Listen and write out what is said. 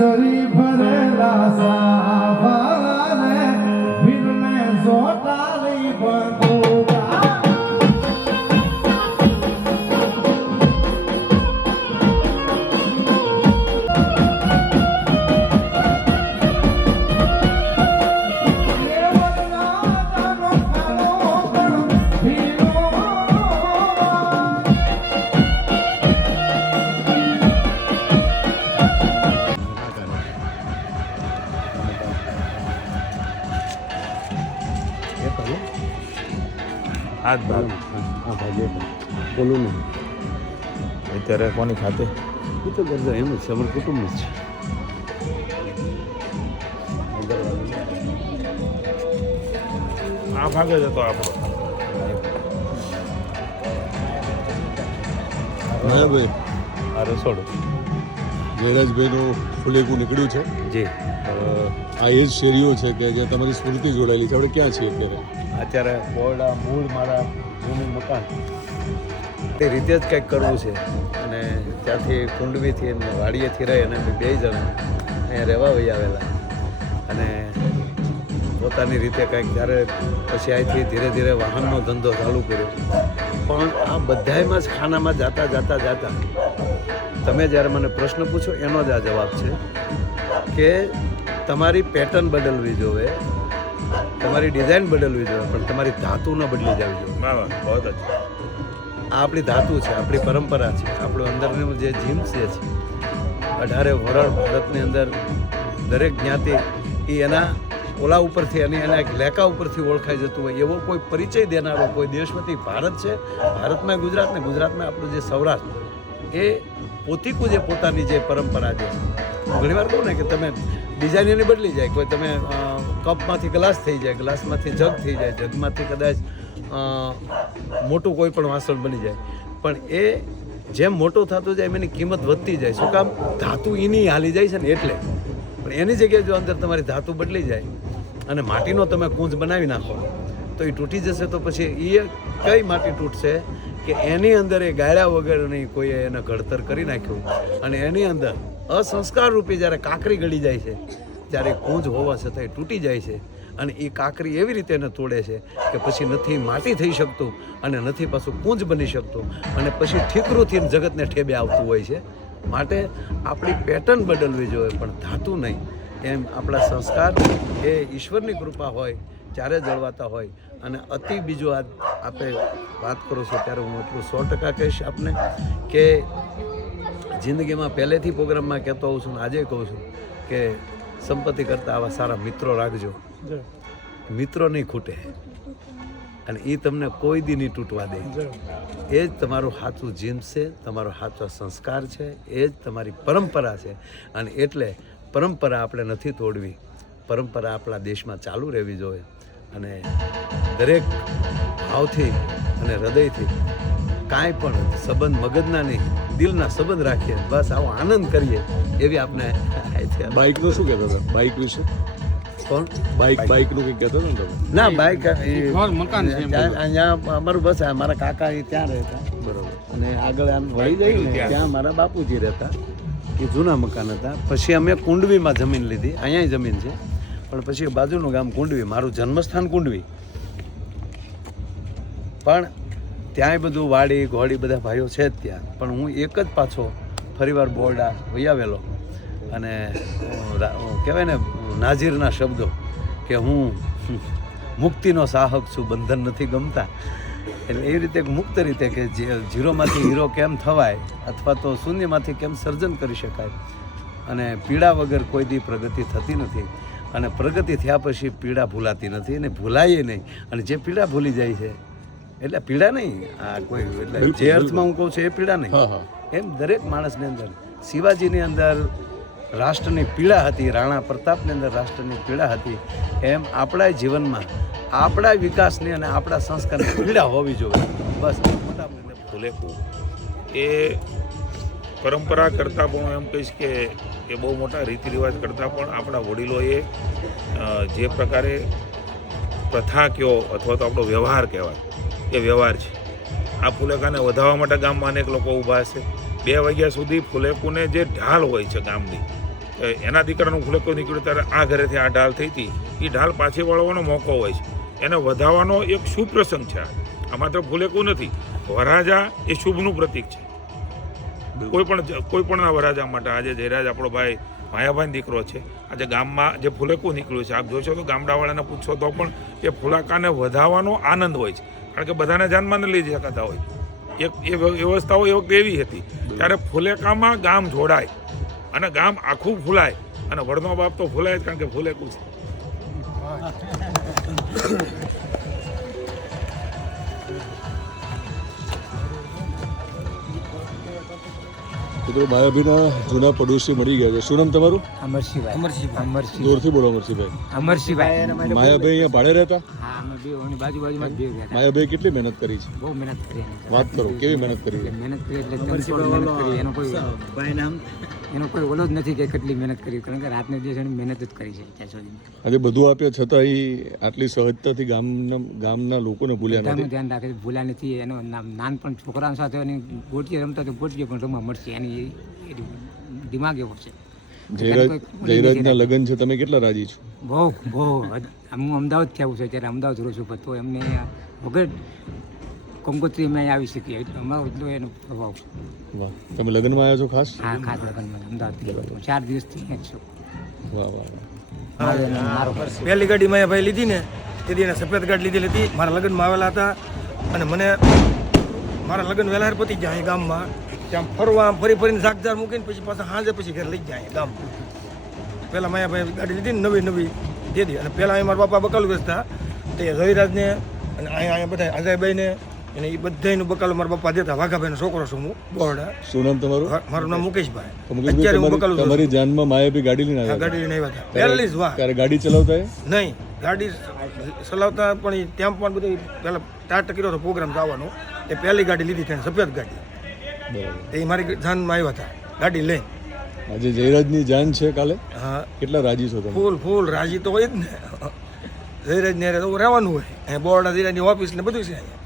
জরি આ જ ભાગ હા ભાગે બોલું નહીં અત્યારે કોની ખાતે? એ તો ગરજા એમ જ છે અમારું કુટુંબ જ છે. આ ભાગે જ હતો આપણો. માયાભાઈ આ રસોડું. જયરાજભાઈનું ફુલેકું નીકળ્યું છે. જી. આ એ જ શેરીઓ છે કે જ્યાં તમારી સ્મૃતિ જોડાયેલી છે. આપણે ક્યાં છીએ અત્યારે? અત્યારે બોરડા મૂળ મારા જૂનું મકાન. તે રીતે જ કંઈક કરવું છે. અને ત્યાંથી કુંડવીથી એમને વાડીએથી રહી અને અમે બે જણ અહીંયા રહેવા વહી આવેલા. અને પોતાની રીતે કંઈક જ્યારે પછી અહીંથી ધીરે ધીરે વાહનનો ધંધો ચાલુ કર્યો. પણ આ બધાયમાં જ ખાનામાં જાતા જાતા જાતા. તમે જ્યારે મને પ્રશ્ન પૂછો એનો જ આ જવાબ છે કે તમારી પેટર્ન બદલવી જોવે તમારી ડિઝાઇન બદલવી જોઈએ પણ તમારી ધાતુ ન બદલી જવી જોઈએ. આ આપણી ધાતુ છે આપણી પરંપરા છે. આપણું અંદરનું જે જીમ છે અઢારે વરણ ભારતની અંદર દરેક જ્ઞાતિ એ એના ઓલા ઉપરથી અને એના એક લેકા ઉપરથી ઓળખાઈ જતું હોય એવો કોઈ પરિચય દેનારો કોઈ દેશમાંથી ભારત છે ભારતમાં ગુજરાત ને ગુજરાતમાં આપણું જે સૌરાષ્ટ્ર એ પોતીકું જે પોતાની જે પરંપરા છે. ઘણી વાર કહું ને કે તમે ડિઝાઇન એની બદલી જાય કોઈ તમે કપમાંથી ગ્લાસ થઈ જાય, ગ્લાસમાંથી જગ થઈ જાય, જગમાંથી કદાચ મોટું કોઈ પણ વાસણ બની જાય. પણ એ જેમ મોટું થતું જાય એની કિંમત વધતી જાય. શું કામ? ધાતુ એની હાલી જાય છે ને એટલે. પણ એની જગ્યાએ જો અંદર તમારી ધાતુ બદલી જાય અને માટીનો તમે કૂંજ બનાવી નાખો, તો એ તૂટી જશે. તો પછી એ કઈ માટી તૂટશે? કે એની અંદર એ ગાળ્યા વગરની કોઈએ એને ઘડતર કરી નાખ્યું. અને એની અંદર અસંસ્કાર રૂપે જ્યારે કાંકરી ગળી જાય છે ત્યારે કૂંજ હોવા છતાંય તૂટી જાય છે અને એ કાકરી એવી રીતે એને તોડે છે કે પછી નથી માટી થઈ શકતું અને નથી પાછું કૂંજ બની શકતું અને પછી ઠીકરુંથી જગતને ઠેબે આવતું હોય છે. માટે આપણી પેટર્ન બદલવી જોઈએ, પણ ધાતુ નહીં. એમ આપણા સંસ્કાર એ ઈશ્વરની કૃપા હોય ત્યારે જળવાતા હોય. અને અતિ બીજું આ આપણે વાત કરો છો ત્યારે હું એટલું સો ટકા કહીશ આપને કે જિંદગીમાં પહેલેથી પ્રોગ્રામમાં કહેતો હોઉં છું ને આજે કહું છું કે સંપત્તિ કરતાં આવા સારા મિત્રો રાખજો. મિત્રો નહીં ખૂટે. અને એ તમને કોઈ દી નહીં તૂટવા દે. એ જ તમારું સાચું જીમ છે તમારો સાચો સંસ્કાર છે એ જ તમારી પરંપરા છે. અને એટલે પરંપરા આપણે નથી તોડવી. પરંપરા આપણા દેશમાં ચાલુ રહેવી જોઈએ. અને દરેક ભાવથી અને હૃદયથી કાંઈ પણ સંબંધ મગજના નહીં. દિલના સંબંધ રાખીએ. બસ આવો આનંદ કરીએ એવી આપણે અહીંથી બાઇકનું શું કહેતા હતા? બાઇક વિશે? કોણ? બાઇક બાઇકનું કંઈક કહેતા હતા ને તમે? ના બાઈક અહીંયા અમારું બસ આ મારા કાકા એ ત્યાં રહેતા. બરોબર. અને આગળ આમ વળી જાય ત્યાં મારા બાપુજી રહેતા એ જૂના મકાન હતા. પછી અમે કુંડવીમાં જમીન લીધી. અહીંયા જમીન છે. પણ પછી બાજુનું ગામ કુંડવી. મારું જન્મસ્થાન કુંડવી. પણ ત્યાંય બધું વાડી, ઘોડી બધા ભાઈઓ છે જ ત્યાં. પણ હું એક જ પાછો ફરીવાર બોરડા વહી આવેલો. અને કહેવાય ને નાજીરના શબ્દો કે હું મુક્તિનો સાહક છું, બંધન નથી ગમતા. એટલે એવી રીતે મુક્ત રીતે કે ઝીરોમાંથી હીરો કેમ થવાય અથવા તો શૂન્યમાંથી કેમ સર્જન કરી શકાય. અને પીડા વગર કોઈ દી પ્રગતિ થતી નથી. અને પ્રગતિ થયા પછી પીડા ભૂલાતી નથી અને ભૂલાય નહીં. અને જે પીડા ભૂલી જાય છે એટલે પીડા નહીં. આ કોઈ એટલે જે અર્થમાં હું કહું છું એ પીડા નહીં. એમ દરેક માણસની અંદર શિવાજીની અંદર રાષ્ટ્રની પીડા હતી રાણા પ્રતાપની અંદર રાષ્ટ્રની પીડા હતી. એમ આપણા જીવનમાં આપણા વિકાસની અને આપણા સંસ્કારની પીડા હોવી જોઈએ. બસ ફુલેકું એ પરંપરા કરતાં પણ હું એમ કહીશ કે એ બહુ મોટા રીતિ રિવાજ કરતાં પણ આપણા વડીલોએ જે પ્રકારે પ્રથા કયો અથવા તો આપણો વ્યવહાર કહેવાય એ વ્યવહાર છે. આ ફુલેકાને વધારવા માટે ગામમાં અનેક લોકો ઊભા હશે. બે વાગ્યા સુધી ફુલેકુને જે ઢાલ હોય છે ગામની એના દીકરાનું ફુલેકો નીકળ્યો ત્યારે આ ઘરેથી આ ઢાલ થઈ હતી. એ ઢાલ પાછી વળવાનો મોકો હોય છે. એને વધાવવાનો એક શુભ પ્રસંગ છે આ. આ માત્ર ફુલેકું નથી વરાજા એ શુભનું પ્રતીક છે. કોઈ પણ કોઈ પણ વરાજા માટે આજે જયરાજ આપણો ભાઈ માયાભાઈ દીકરો છે. આજે ગામમાં જે ફુલેકું નીકળ્યું છે, આપ જોશો તો ગામડાવાળાને પૂછો તો પણ એ ફુલાકાને વધાવવાનો આનંદ હોય છે. કારણ કે બધાને જાનમાં ન લઈ શકતા હોય. એક એ વ્યવસ્થાઓ એ વખતે એવી હતી. ત્યારે ફુલેકામાં ગામ જોડાય અને ગામ આખું ફૂલાય અને વડનો બાપ તો ફૂલાય જ કારણ કે ફુલેકું છે. મિત્રો માયાભાઈના જૂના પડોશી મળી ગયા છે. શું નામ તમારું? અમરસિંહભાઈ અમરસિંહભાઈ અમરસિંહ જોરથી બોલો અમરસિંહભાઈ અમરસિંહભાઈ માયાભાઈ અહીંયા ભાડે રહેતા? હા અમે બે ઓની બાજુ બાજુમાં બે માયાભાઈ કેટલી મહેનત કરી છે? બહુ મહેનત કરી વાત કરો કેવી મહેનત કરી? છે મહેનત કરી એટલે મહેનત કરી એનો કોઈ એનો કોઈ ઓલો જ નથી કે કેટલી મહેનત કરી કારણ કે રાતને દિવસ એની મહેનત જ કરી છે ત્યાં સુધી. આજે બધું આપ્યા છતાં એ આટલી સહજતાથી ગામના ગામના લોકોને ભૂલ્યા નથી. ધ્યાન રાખે છે ભૂલ્યા નથી. એનો નામ- નાનપણ છોકરા સાથે એની ગોટીએ રમતા તો ગોટીએ પણ રમવા મળશે. એની દિમાગ એવો છે. જયરાજ જયરાજના લગ્ન છે તમે કેટલા રાજી છો? બહુ બહુ. હું અમદાવાદ આવું છું ત્યારે અમદાવાદ રહું છું પણ તો એમને વગર કંકોત્રી મેં આવી શકી એટલે અમારો એટલો એનો પ્રભાવ વાહ. તમે લગ્નમાં આવ્યા છો ખાસ? હા ખાસ લગ્નમાં. અમદાવાદથી ગયો હતો ચાર દિવસથી અહીંયા છું. વાહ વાહ પહેલી ગાડી મેં ભાઈ લીધી ને તેથી એને સફેદ ગાડી લીધી હતી. મારા લગ્નમાં આવેલા હતા અને મને મારા લગ્ન વહેલા પતી ગયા અહીં ગામમાં. ત્યાં ફરવા આમ ફરી ફરીને ઝાકઝાર મૂકીને પછી પાછા સાંજે પછી ઘરે લઈ જાય ગામમાં. પહેલાં માયાભાઈ ગાડી લીધી ને નવી નવી દીધી અને પહેલાં અહીં મારા બાપા બકાલું વેચતા તે રવિરાજને અને અહીંયા અહીંયા બધા અજયભાઈને અને એ બધાનું બકાલો મારા બાપા દેતા. વાઘાભાઈનો છોકરો છું હું બોરડા. શું નામ તમારું? મારું નામ મુકેશભાઈ. અત્યારે હું બકાલો તમારી જાનમાં માયાભાઈ ગાડી લઈને આવ્યા ગાડી લઈને આવ્યા હતા. હતા. પહેલી જ વાર ત્યારે ગાડી ચલાવતા નહીં ગાડી ચલાવતા પણ ત્યાં પણ બધું પહેલાં સ્ટાર્ટ કર્યો હતો પ્રોગ્રામ જવાનો. એ પહેલી ગાડી લીધી તેને સફેદ ગાડી. એ મારી જાનમાં આવ્યા હતા. ગાડી લઈ આજે જયરાજની જાન છે કાલે? હા. કેટલા રાજી છો તમે? ફૂલ ફૂલ રાજી તો હોય જ ને. જયરાજ ને રહેવાનું હોય. બોર્ડ જયરાજની ઓફિસ ને બધું છે અહીંયા.